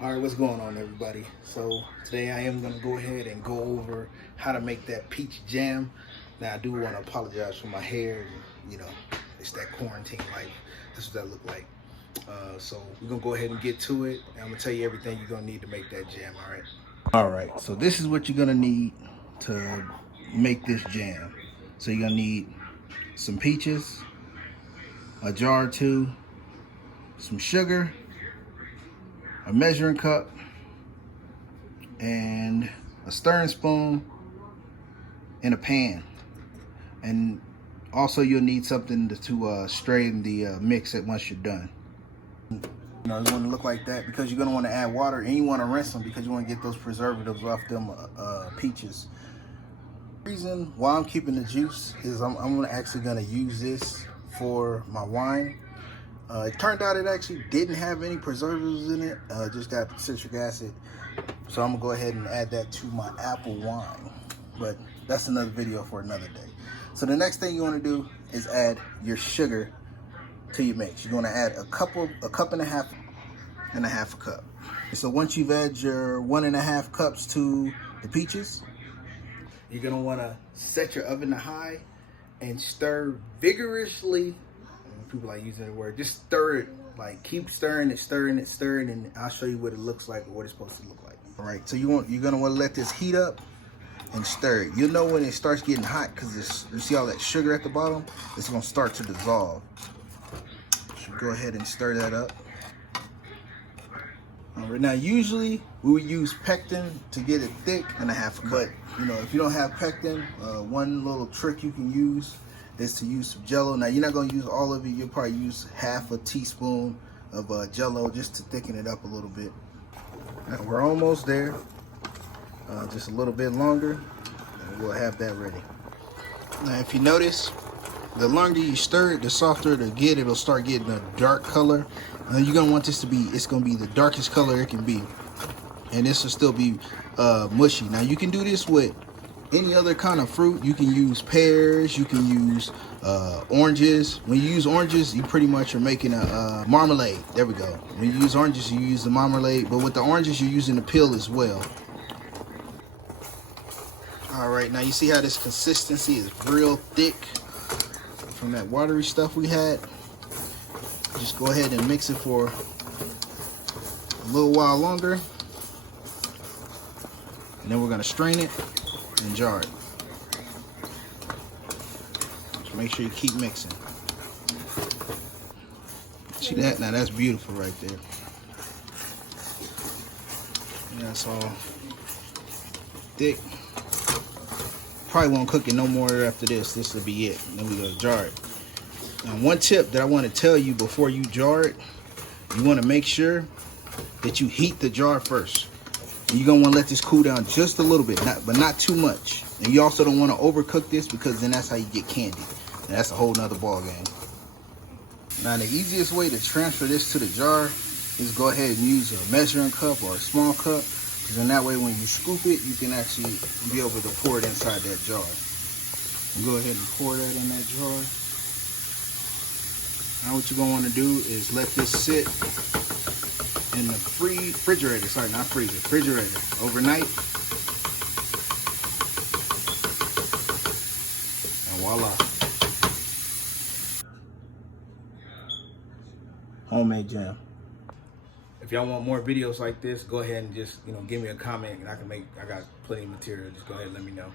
All right, what's going on, everybody? So today I am going to go ahead and go over how to make that peach jam. Now I do want to apologize for my hair. It's that quarantine life. This is what that look like. So we're going to go ahead and get to it. And I'm going to tell you everything you're going to need to make that jam, all right? All right, so this is what you're going to need to make this jam. So you're going to need some peaches, a jar or two, some sugar, a measuring cup, and a stirring spoon in a pan. And also you'll need something to strain the mix it once you're done. You want to look like that because you're going to want to add water, and you want to rinse them because you want to get those preservatives off them peaches. The reason why I'm keeping the juice is I'm actually going to use this for my wine. It turned out it actually didn't have any preservatives in it, just got citric acid. So I'm gonna go ahead and add that to my apple wine. But that's another video for another day. So the next thing you wanna do is add your sugar to your mix. You're gonna add a cup and a half a cup. So once you've added your 1.5 cups to the peaches, you're gonna wanna set your oven to high and stir vigorously. People like using the word, just stir it, like keep stirring it, and I'll show you what it looks like or what it's supposed to look like. All right, so you're gonna want to let this heat up and stir it. You'll know when it starts getting hot because you see all that sugar at the bottom, it's gonna start to dissolve. So go ahead and stir that up. All right, now usually we would use pectin to get it thick and a half a cup. But if you don't have pectin, one little trick you can use is to use some jello. Now you're not gonna use all of it, you'll probably use half a teaspoon of jello just to thicken it up a little bit. Now, we're almost there, just a little bit longer, and we'll have that ready. Now if you notice, the longer you stir it, the softer it'll get. It'll start getting a dark color. You're gonna want this to be, it's gonna be the darkest color it can be. And this will still be mushy. Now you can do this with any other kind of fruit. You can use pears, you can use oranges. When you use oranges, you pretty much are making a marmalade. There we go. When you use oranges, you use the marmalade, but with the oranges, you're using the peel as well. All right, now you see how this consistency is real thick from that watery stuff we had. Just go ahead and mix it for a little while longer. And then we're gonna strain it and jar it. Just make sure you keep mixing. See that? Now that's beautiful right there. And that's all thick. Probably won't cook it no more after this. This will be it. Then we're gonna jar it. Now one tip that I want to tell you before you jar it, you want to make sure that you heat the jar first. You're going to want to let this cool down just a little bit, but not too much. And you also don't want to overcook this because then that's how you get candy. And that's a whole nother ball game. Now the easiest way to transfer this to the jar is go ahead and use a measuring cup or a small cup. Because then that way when you scoop it, you can actually be able to pour it inside that jar. And go ahead and pour that in that jar. Now what you're going to want to do is let this sit in the refrigerator overnight, and voila, homemade jam. If y'all want more videos like this, go ahead and just give me a comment, and I got plenty of material. Just go ahead and let me know.